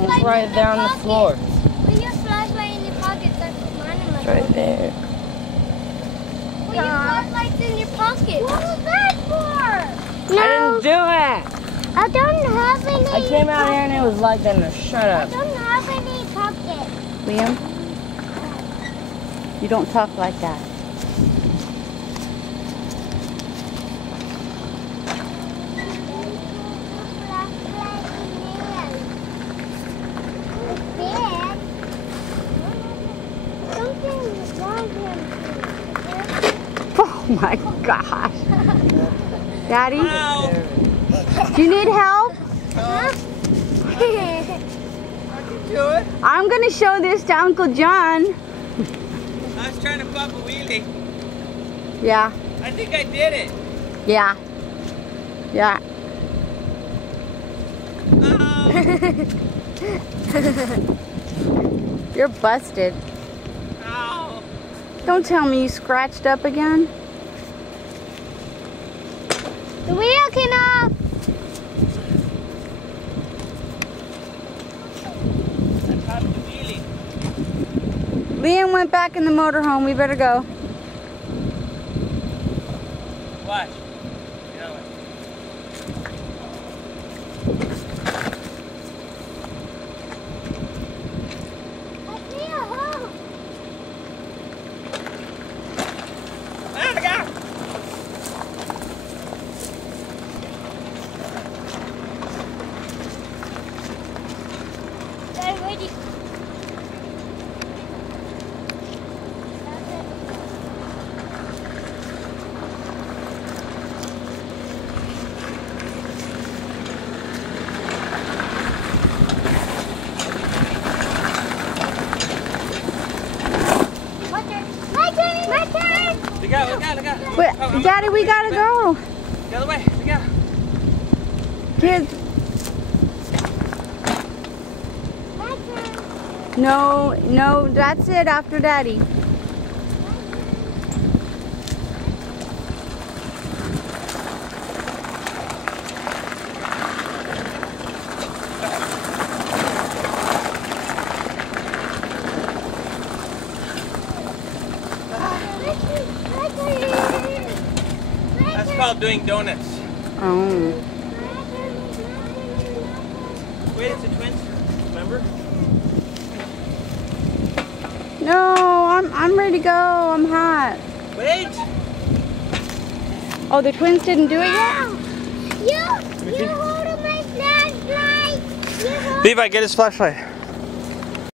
It's right there on the floor. Put your flashlight in your pocket. That's mine in my It's right there. Put your flashlights in your pocket. What was that for? No. I didn't do it. I don't have any. I came out here and it was like that. Shut I up. don't have any pockets. Liam, you don't talk like that. Oh my gosh. Daddy? Do you need help? Huh? Do it. I'm going to show this to Uncle John. I was trying to pop a wheelie. Yeah. I think I did it. Yeah. Yeah. Oh. You're busted. Ow. Don't tell me you scratched up again. The wheel came off. I popped the wheelie. Liam went back in the motorhome. We better go. Watch. You know what? I see a hole. Ah, I got it. They're ready. My turn! Look out, look out, look out. Wait, Oh, Daddy, we gotta go. The other way, look out. Kids. My turn. No, no, that's it after Daddy. That's called doing donuts. Oh. Wait, it's the twins. Remember? No, I'm ready to go. I'm hot. Wait. Oh, the twins didn't do it yet? You hold my flashlight. Levi, get his flashlight.